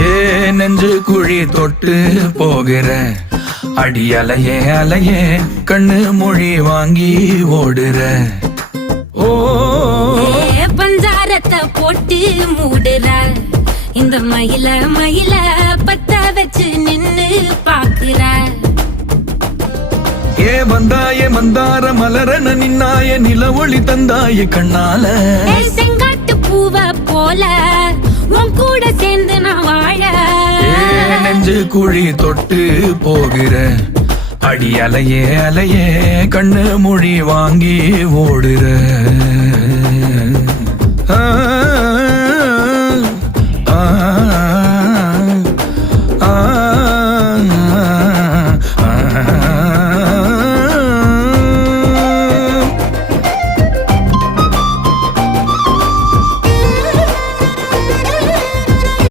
ஏ நெஞ்சு குழி தொட்டு போகிற அடி அலையே அலையே கண்ணு மொழி வாங்கி ஓடுற. ஓ பஞ்சாரத்தை போட்டு மூடுற இந்த மயில மயில பத்த வச்சு நின்னு பாக்குற. ஏ வந்தாய மந்தார மலரன நின்னாய நில ஒளி தந்தாய கண்ணால. செங்காட்டு பூவ போல உன் கூட சேர்ந்து நான் வாழ. நெஞ்சு குழி தொட்டு போகிற அடி அலையே அலையே கண்ணு மொழி வாங்கி ஓடுற. ஆ ஆ